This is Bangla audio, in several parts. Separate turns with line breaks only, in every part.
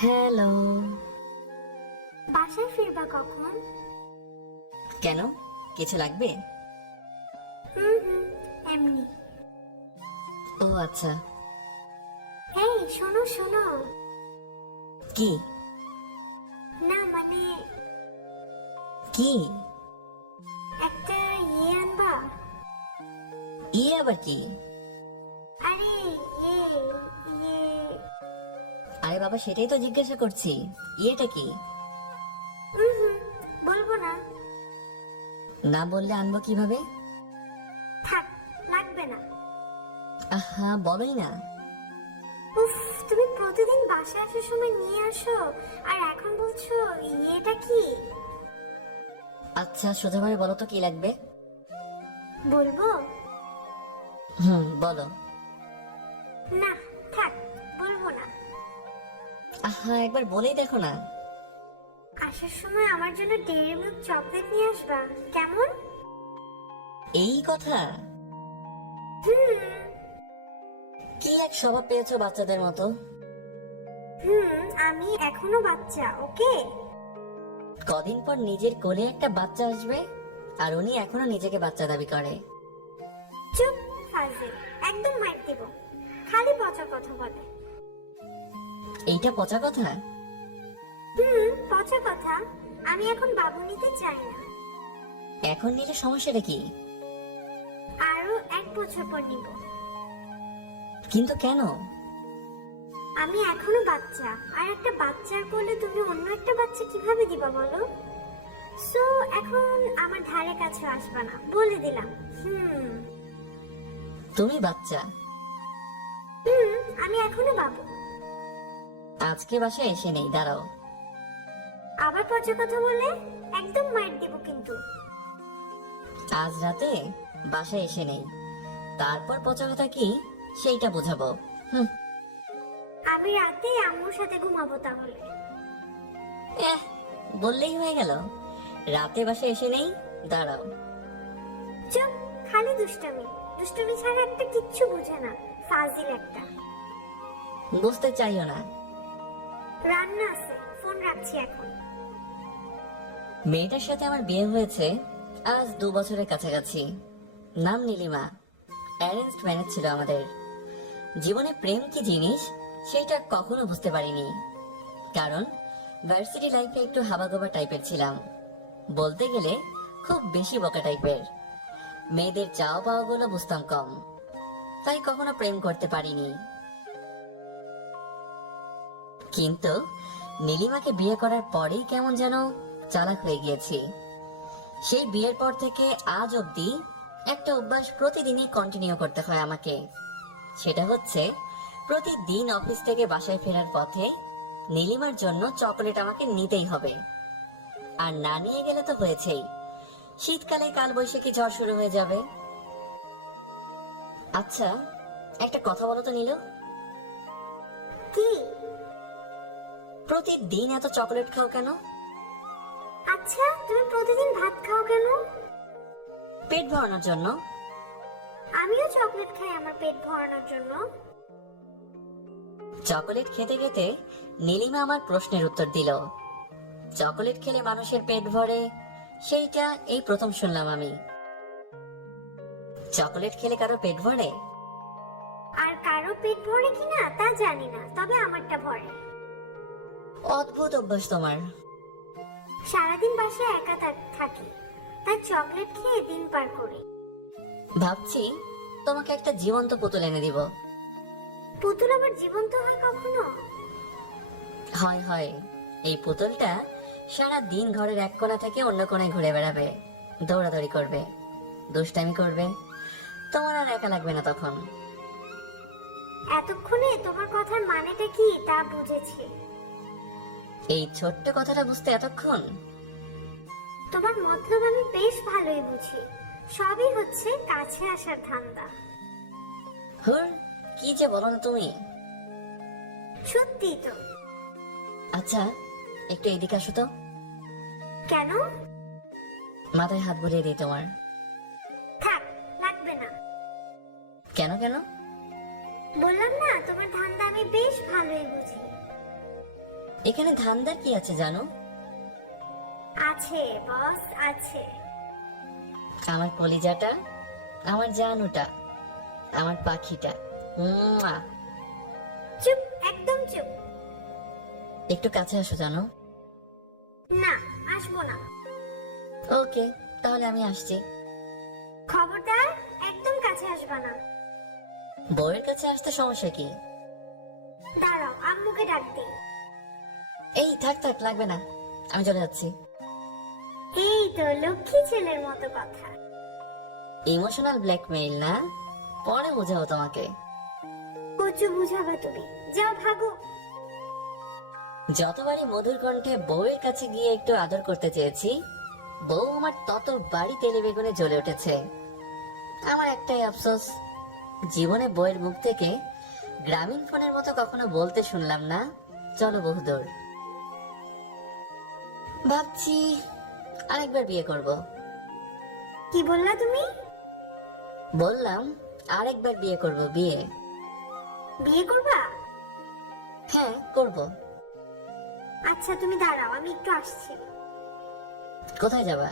হ্যালো।
বাসায় ফিরবা কখন?
কেন? কিছু লাগবে?
হুম হুম এমনি।
ও আচ্ছা।
এই শোনো শোনো।
কি?
না মানে
কি?
একটা ইয়ে আনবা।
ই আবার কি?
আরে
বাবা সেটাই তো জিজ্ঞাসা করছি। ইয়েটা কি?
বলব না।
না বললে আনব কীভাবে?
থাক লাগবে না।
আহা বলোই না।
উফ তুমি প্রতিদিন বাসায় আসার সময় নিয়ে আসো আর এখন বলছো ইয়েটা কি?
আচ্ছা সোজাভাবে বলো তো কি লাগবে?
বলব?
হুম বলো।
না
আহা একবার বলেই দেখো না।
আসার সময় আমার জন্য ডেয়ারি মিল্ক চকলেট নিয়ে আসবা। কেমন?
এই কথা?
হুম।
কি এক স্বভাব পেয়েছ বাচ্চাদের মতো?
হুম আমি এখনও বাচ্চা ওকে?
কদিন পর নিজের কোলে একটা বাচ্চা আসবে আর উনি এখনও নিজেকে বাচ্চা দাবি করে।
চুপ ফাজিল। একদম মাইর দিব। খালি পচা কথা বলে।
এইটা পচা কথা?
হুম পচা কথা। আমি এখন বাবু নিতে চাই না।
এখন নিলে সমস্যাটা কি?
আরও এক বছর পর নিব।
কিন্তু কেন?
আমি এখনও বাচ্চা। আর একটা বাচ্চার কোলে তুমি অন্য একটা বাচ্চা কীভাবে দিবা বলো? সো এখন আমার ধারে কাছে আসবা না। বলে দিলাম। হুম।
তুমি বাচ্চা?
হুম আমি এখনও বাবু।
আজকে বাসায় এসে নেই দাঁড়াও।
আবার পচা কথা বলে একদম মাইর দিব কিন্তু।
আজ রাতে বাসায় এসে নেই। তারপর পচা কথা কি সেইটা বোঝাবো। হুম।
আমি রাতে আম্মুর সাথে ঘুমাবো তাহলে।
এহ, বললেই হয়ে গেল। রাতে বাসায় এসে নেই দাঁড়াও।
চুপ খালি দুষ্টামি। দুষ্টামি ছাড়া একটা কিচ্ছু বুঝে না ফাজিল একটা।
বুঝতে চাইও না।
রান্না আছে, ফোন রাখছি এখন।
মেয়েটার সাথে আমার বিয়ে হয়েছে, আজ দু বছরের কাছাকাছি। নাম নীলিমা। অ্যারেঞ্জড ম্যারেজ ছিল আমাদের। জীবনে প্রেম কি জিনিস, সেটা কখনো বুঝতে পারিনি। কারণ ভার্সিটি লাইফে একটু হাবাগোবা টাইপের ছিলাম। বলতে গেলে, খুব বেশি বকা টাইপের মেয়েদের চাওয়া পাওয়াগুলো বুঝতাম কম। তাই কখনো প্রেম করতে পারিনি। কিন্তু নীলিমাকে বিয়ে করার পরেই কেমন যেন চালাক হয়ে গিয়েছি। সেই বিয়ের পর থেকে আজ অবধি একটা অভ্যাস প্রতিদিনই কন্টিনিউ করতে হয় আমাকে। সেটা হচ্ছে প্রতিদিন অফিস থেকে বাসায় ফেরার পথে নীলিমার জন্য চকোলেট আমাকে নিতেই হবে। আর না নিয়ে গেলে তো হয়েছেই। শীতকালে কাল বৈশাখী ঝড় শুরু হয়ে যাবে। আচ্ছা একটা কথা বলো তো নীলু।
কি?
প্রতিদিন এত চকোলেট খাও কেন?
আচ্ছা তুমি প্রতিদিন ভাত খাও কেন?
পেট ভরানোর জন্য।
আমিও চকলেট খাই আমার পেট ভরানোর জন্য।
চকোলেট খেতে খেতে নীলিমা আমার প্রশ্নের উত্তর দিল। চকলেট খেলে মানুষের পেট ভরে সেইটা এই প্রথম শুনলাম আমি। চকোলেট খেলে কারও পেট ভরে?
আর কারও পেট ভরে কিনা তা জানি না তবে আমারটা ভরে।
অদ্ভুত অভ্যাস তোমার।
সারাদিন বাসায় একা থাক- থাকি তাই চকলেট খেয়ে দিন পার করি।
ভাবছি তোমাকে একটা জীবন্ত পুতুল এনে দিব।
পুতুল আবার জীবন্ত হয় কখনো?
হয় হয়। এই পুতুলটা সারা দিন ঘরের এক কোণা থেকে অন্য কোণায় ঘুরে বেড়াবে দৌড়াদৌড়ি করবে দুষ্টামি করবে। তোমার আর একা লাগবে না তখন।
এতক্ষণে তোমার কথার মানেটা কি তা বুঝেছি।
এই ছোট্ট কথাটা বুঝতে এতক্ষণ?
তোমার মতলব আমি বেশ ভালোই বুঝি। সবই হচ্ছে কাছে আসার ধান্দা।
হুর কি যে বলো না তুমি।
সত্যি তো।
আচ্ছা একটু এদিকে আসো তো।
কেন?
মাথায় হাত বুলিয়ে দিই তোমার।
থাক লাগবে না।
কেন কেন?
বললাম না তোমার ধান্দা আমি বেশ ভালোই বুঝি।
এখানে ধান্দার কি আছে জানো?
আছে বস আছে।
আমার কলিজাটা আমার জানুটা আমার পাখিটা। মুয়া।
চুপ একদম চুপ।
একটু কাছে আসো জানো।
না আসব না।
ওকে তাহলে আমি আসছি।
খবরদার একদম কাছে আসবা না।
বউয়ের কাছে আসতে সমস্যা কি?
দাঁড়াও আম্মুকে ডাক দিই।
এই থাক থাক লাগবে না। আমি চলে যাচ্ছি।
এই তো লক্ষ্মী ছেলের মতো কথা।
ইমোশনাল ব্ল্যাকমেইল না? পরে বোঝাবো তোমাকে।
কচু বুঝাবা তুমি। যাও ভাগো।
যতবারই মধুর কণ্ঠে বউয়ের কাছে গিয়ে একটু আদর করতে চেয়েছি বউ আমার তত বাড়ি তেলে বেগুনে জ্বলে উঠেছে। আমার একটাই আফসোস জীবনে বউয়ের মুখ থেকে গ্রামীণ ফোনের মতো কখনো বলতে শুনলাম না। চলো বহুদূর। ভাবছি আরেকবার বিয়ে করব।
কি বললা তুমি?
বললাম আরেকবার বিয়ে করব বিয়ে।
বিয়ে করবা?
হ্যাঁ করব।
আচ্ছা তুমি দাঁড়াও আমি একটু আসছি।
কোথায় যাবা?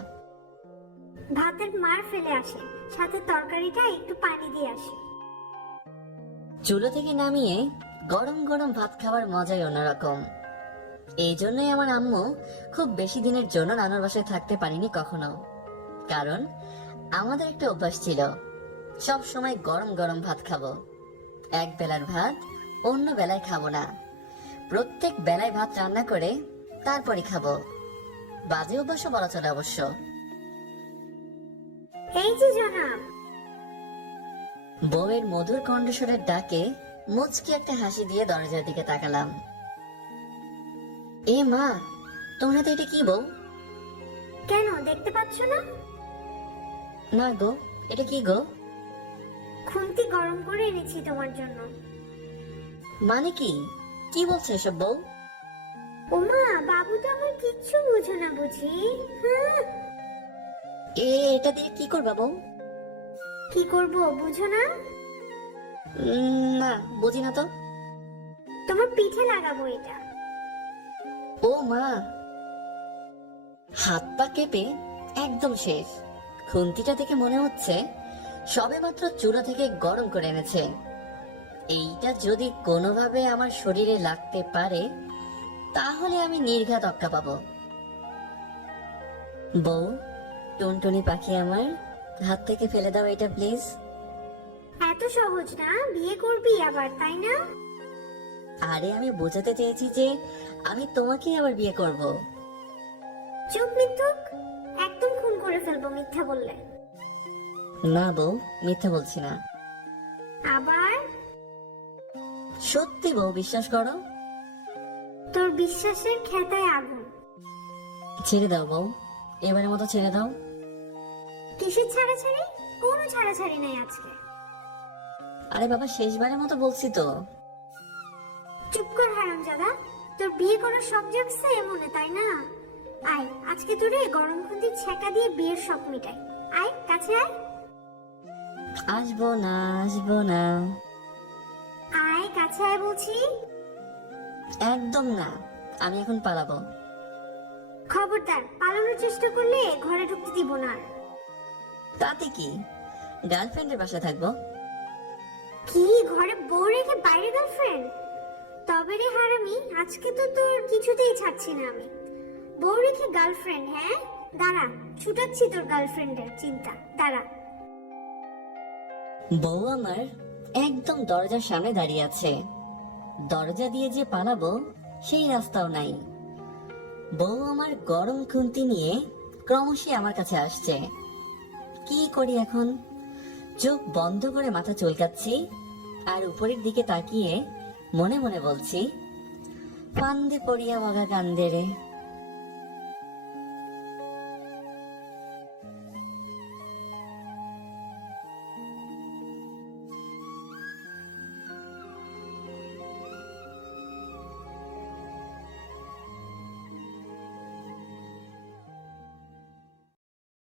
ভাতের মার ফেলে আসে সাথে তরকারিটা একটু পানি দিয়ে আসে।
চুলো থেকে নামিয়ে গরম গরম ভাত খাওয়ার মজাই অন্যরকম। এই জন্যই আমার আম্মু খুব বেশি দিনের জন্য নানুর বাসায় থাকতে পারিনি কখনো। কারণ আমাদের একটা অভ্যাস ছিল সব সময় গরম গরম ভাত খাব। এক বেলার ভাত অন্য বেলায় খাব না। প্রত্যেক বেলায় ভাত রান্না করে তারপরে খাব। বাজে অভ্যাসও বলা চলে অবশ্য।
এই যে জনাব।
বউয়ের মধুর কণ্ঠস্বরের ডাকে মুচকি একটা হাসি দিয়ে দরজার দিকে তাকালাম। এ মা তোমার হাতে এটা কি বউ?
কেন দেখতে পাচ্ছ না?
না গো এটা কি গো?
খুন্তি গরম করে এনেছি তোমার জন্য।
মানে কি? কি বলছে এসব বউ?
ওমা বাবু তো আমার কিচ্ছু বুঝো না বুঝি। হ্যাঁ?
এ এটা দিয়ে কি করবা বউ?
কি করব বুঝো না?
উম, না বুঝি না তো।
তোমার পিঠে লাগাবো এটা।
ও মা। হাত পা কেঁপে একদম শেষ। খুন্তিটা দেখে মনে হচ্ছে সবে মাত্র চুলা থেকে গরম করে এনেছে। এইটা যদি কোনোভাবে আমার শরীরে লাগতে পারে, তাহলে আমি নির্ঘাত অক্কা পাবো। বউ, টুনটুনি পাখি আমার, হাত থেকে ফেলে দাও এটা, প্লিজ।
এত সহজ না, বিয়ে করবি আবার, তাই না?
আরে আমি বোঝাতে চেয়েছি যে আমি তোমাকেই আবার বিয়ে করব।
চুপ মিথ্যুক। একদম খুন করে ফেলব মিথ্যা বললে।
না বউ মিথ্যা বলছি না।
আবার?
সত্যি বউ বিশ্বাস করো।
তোর বিশ্বাসের খেতায় আগুন।
ছেড়ে দাও বউ এবারের মতো ছেড়ে দাও।
কিসের ছাড়াছাড়ি? কোনো ছাড়াছাড়ি নেই আজকে।
আরে বাবা শেষবারের মতো বলছি তো।
চুপ কর হারামজাদা। তোর বিয়ে করার শখ জাগছে মনে তাই না? আয় আজকে তোরে গরম খুন্তি ছেঁকা দিয়ে বিয়ের শখ মিটাই। আয় কাছে আয়।
আসব না আসব না।
আয় কাছে আয় বলছি।
একদম না আমি এখন পালাবো।
খবরদার পালানোর চেষ্টা করলে ঘরে ঢুকতে দিব না আর।
তাতে কি? গার্লফ্রেন্ডের বাসায় থাকব।
কি ঘরে বউ রেখে বাইরে গার্লফ্রেন্ড তবে রে হারামি, আজকে তো তোর কিছুতেই ছাড়ছি না আমি। বউ রেখে গার্লফ্রেন্ড হ্যাঁ? দাঁড়া, ছুটাচ্ছি তোর গার্লফ্রেন্ডের চিন্তা। দাঁড়া।
বউ আমার একদম দরজার সামনে দাঁড়িয়ে আছে। দরজা দিয়ে যে পালাবো, সেই রাস্তাও নাই। বউ আমার গরম খুন্তি নিয়ে ক্রমশই আমার কাছে আসছে। কি করি এখন? চোখ বন্ধ করে মাথা চুলকাচ্ছি, আর উপরের দিকে তাকিয়ে মনে মনে বলছি ফান্দে পড়িয়া বাঘা কান্দে রে